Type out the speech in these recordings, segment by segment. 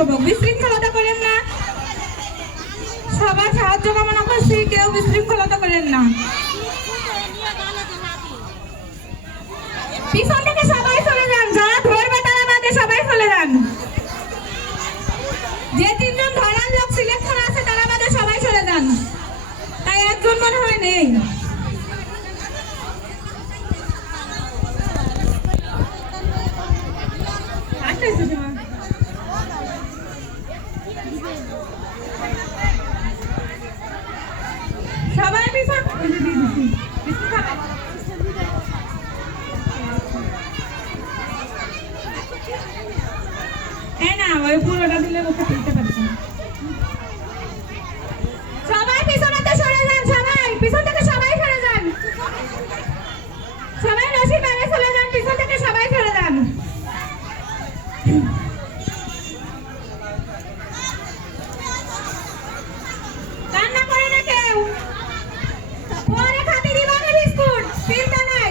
পূর্বক বিশৃঙ্খলতা করেন না। সবার সাহায্য কামনা করছি কেউ বিশৃঙ্খলতা করেন না। পিছন থেকে সবাই চলে যান। যা ধরবে তারা আমাকে সবাই চলে যান। যে তিনজন ধরার লোক সিলেকশন আছে, তারা বাদে সবাই চলে যান। তাই একজন মনে হয় নেই। ওই পুরোটা দিলে মুখে তুলতে পারছি সবাই পিছনেতে সরে যান, সবাই। পিছন থেকে সবাই সরে যান। সবাই রশি বাইরে চলে যান, পিছন থেকে সবাই সরে যান। কান্না করে না কেউ? পরে খাতে দিবা না বিস্কুট চিন্তা নাই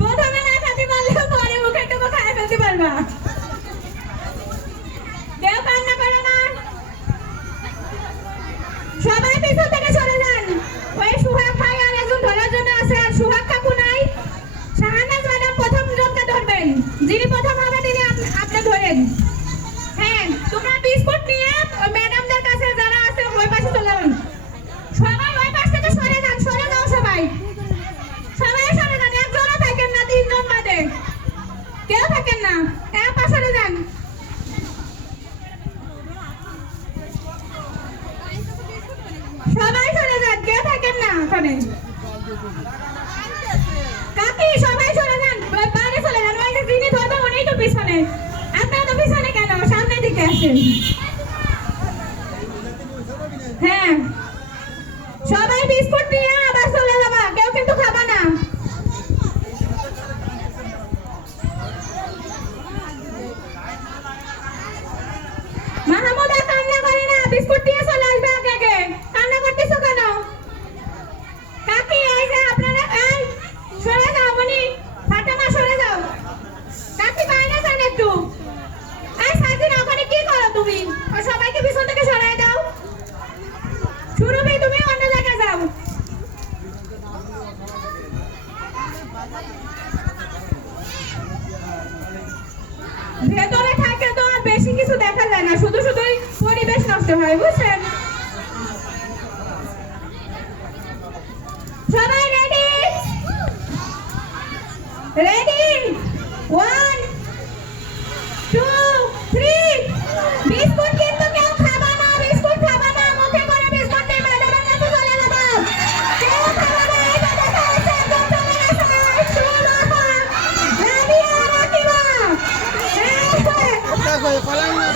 প্রথমে না খাতে পারলেও পরে মুখে টুকু খাই ফেলতে পারবা কেউ কান্না করে না সবাই পিছন থেকে সরে যান ওই সুহাগ ভাই আর একজন ধরার জন্য আছে আর সুহাগ কাকু নাই শাহানাজ ম্যাডাম প্রথম জনকে ধরবেন যিনি প্রথম হবে তিনি আপ- আপনি হ্যাঁ তোমরা বিস্কুট নিয়ে ম্যাডামদের কাছে যারা আছে ওই পাশে চলে যান। সবাই ওই পাশ থেকে সরে যান, সরে যাও সবাই। সবাই সরে যান, একজনও থাকেন না, তিনজন বাদে। কেউ থাকেন না, এক পাশে যান। সবাই সরে যান, কেউ থাকেন না ওখানে। কাকি, সবাই সরে যান ওই বাইরে চলে যান ওই যে যিনি ধরবে উনিই তো পিছনে আপনারা তো পিছনে কেন সামনের হ্যাঁ। সবাই বিস্কুট নিয়ে আবার চলে যাবা কেউ কিন্তু খাবা না মাহমুদা কান্না করে না বিস্কুট নিয়ে চলে আসবে আগে আগে কান্না করতেছো কেন কাকি এই যে আপনারা এই সরে যাও মনি ফাতেমা সরে যাও কাকি বাইরে যান একটু এই সাজিন ওখানে কি করো তুমি ও সবাইকে পিছন থেকে সরাই দাও সুরভি তুমি অন্য জায়গায় যাও ভেতরে থাকে তো আর বেশি কিছু দেখা যায় না। শুধু শুধুই পরিবেশ নষ্ট হয়, বুঝছেন? সবাই রেডি রেডি ওয়ান পালান না.